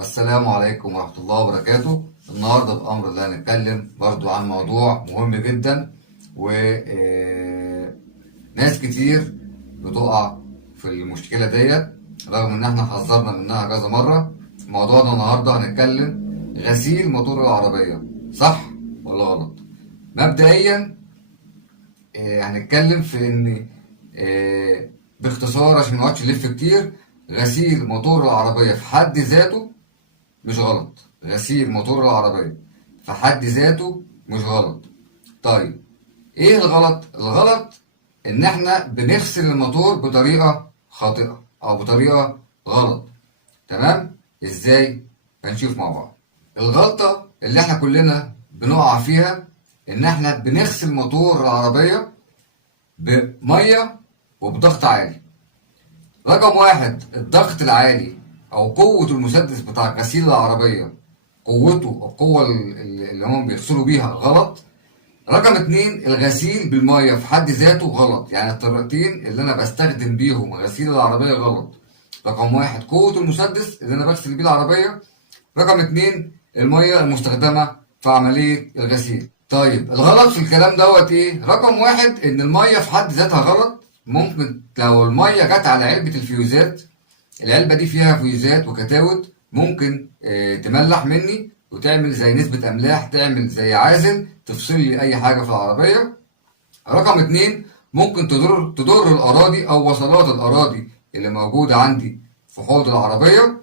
السلام عليكم ورحمة الله وبركاته. النهاردة بأمر الله هنتكلم برضو عن موضوع مهم جدا، وناس كتير بتقع في المشكلة ديت رغم إن احنا حذرنا منها كذا مرة. موضوعنا النهاردة هنتكلم غسيل موتور العربية، صح ولا غلط؟ مبدئيا هنتكلم في إن باختصار عشان منقعدش نلف كتير. غسيل موتور العربية في حد ذاته مش غلط. غسيل موتور العربية في حد ذاته مش غلط. طيب ايه الغلط؟ الغلط ان احنا بنغسل الموتور بطريقة خاطئة او بطريقة غلط. تمام؟ ازاي؟ هنشوف مع بعض. الغلطة اللي احنا كلنا بنقع فيها ان احنا بنغسل موتور العربية بمية وبضغط عالي. رقم واحد، الضغط العالي او قوة المسدس بتاع غسيل العربية، قوته القوة اللي هم بيغسلوا بيها غلط. رقم اتنين، الغسيل بالمية في حد ذاته غلط. يعني الطريقتين اللي انا بستخدم بيهم غسيل العربية غلط. رقم واحد، قوة المسدس اللي انا بغسل بيه العربية. رقم اتنين، المية المستخدمة في عملية الغسيل. طيب الغلط في الكلام دوت ايه؟ رقم واحد، ان المية في حد ذاتها غلط. ممكن لو المية جت على علبة الفيوزات، العلبة دي فيها فيوزات وكتاوت، ممكن تملح مني وتعمل زي نسبة أملاح، تعمل زي عازل تفصل لي أي حاجة في العربية. رقم اتنين، ممكن تضر الأراضي أو وصلات الأراضي اللي موجودة عندي في حوض العربية.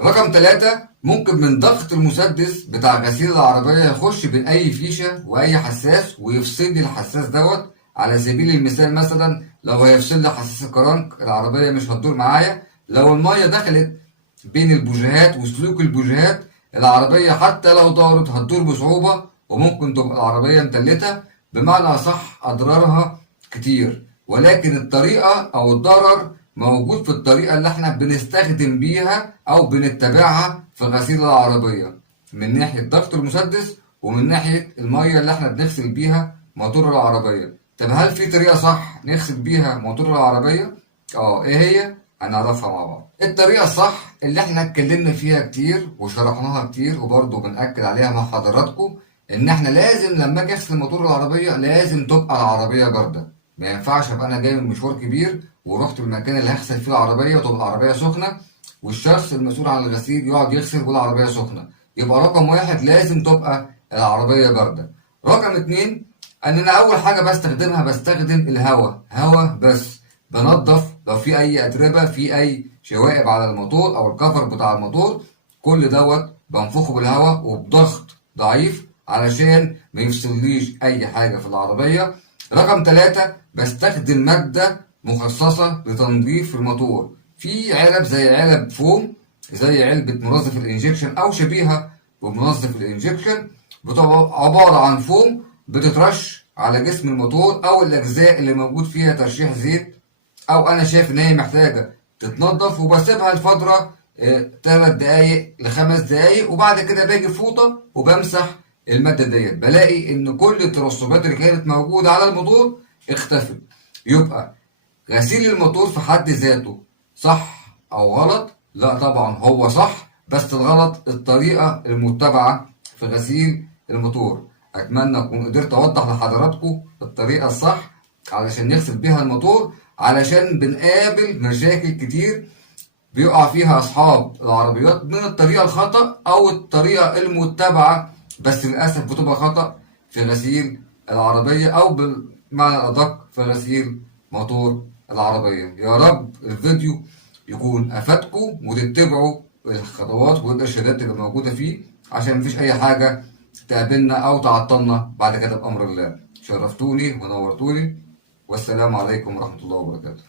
رقم تلاتة، ممكن من ضغط المسدس بتاع غسيل العربية يخش بين أي فيشة وأي حساس ويفصل لي الحساس دوت. على سبيل المثال مثلا لو هيفصل لي حساس الكرنك، العربية مش هتدور معايا. لو المية دخلت بين البوجيهات وسلوك البوجيهات، العربية حتى لو دارت هتدور بصعوبة وممكن تبقى العربية متلتة. بمعنى صح، أضرارها كتير، ولكن الطريقة أو الضرر موجود في الطريقة اللي احنا بنستخدم بيها أو بنتبعها في غسيل العربية، من ناحية ضغط المسدس ومن ناحية المية اللي احنا بنغسل بيها موتور العربية. طب هل في طريقة صح نغسل بيها موتور العربية؟ ايه هي؟ هنعرفها مع بعض. الطريقة الصح اللي احنا اتكلمنا فيها كتير وشرحناها كتير وبرضه بنأكد عليها مع حضراتكم، ان احنا لازم لما اجي اغسل موتور العربية لازم تبقى العربية باردة. ما ينفعش ابقى انا جاي من مشوار كبير ورحت المكان اللي هغسل فيه العربية وتبقى العربية سخنة، والشخص المسؤول عن الغسيل يقعد يغسل والعربية سخنة. يبقى رقم واحد، لازم تبقى العربية باردة. رقم اتنين، ان انا اول حاجة بستخدم الهواء. هواء بس. بنضف لو في اي اتربه، في اي شوائب على الموتور او الكفر بتاع الموتور، كل دوت بنفخه بالهواء وبضغط ضعيف علشان ما يفصليش اي حاجه في العربيه. رقم تلاتة، بستخدم ماده مخصصه لتنظيف الموتور. في علب زي علب فوم، زي علبه منظف الانجكشن او شبيهه بمنظف الانجكشن، بتبقى عباره عن فوم بتترش على جسم الموتور او الاجزاء اللي موجود فيها ترشيح زيت، او انا شايف ان هي محتاجه تتنضف، وبسيبها لفتره 3 دقايق ل5 دقايق، وبعد كده باجي فوطه وبمسح الماده ديت، بلاقي ان كل الترسبات اللي كانت موجوده على الموتور اختفت. يبقى غسيل الموتور في حد ذاته صح او غلط؟ لا طبعا هو صح، بس الغلط الطريقه المتبعه في غسيل الموتور. اتمنى اكون قدرت اوضح لحضراتكم الطريقه الصح علشان نغسل بيها الموتور، علشان بنقابل مشاكل كتير بيقع فيها اصحاب العربيات من الطريقه الخطا او الطريقه المتبعه، بس للاسف بتبقى خطا في غسيل العربيه، او بالمعنى الادق في غسيل موتور العربيه. يا رب الفيديو يكون افادكم وتتبعوا الخطوات والارشادات اللي موجوده فيه، عشان مفيش اي حاجه تقابلنا او تعطلنا بعد كده بامر الله. شرفتوني ونورتوني، والسلام عليكم ورحمه الله وبركاته.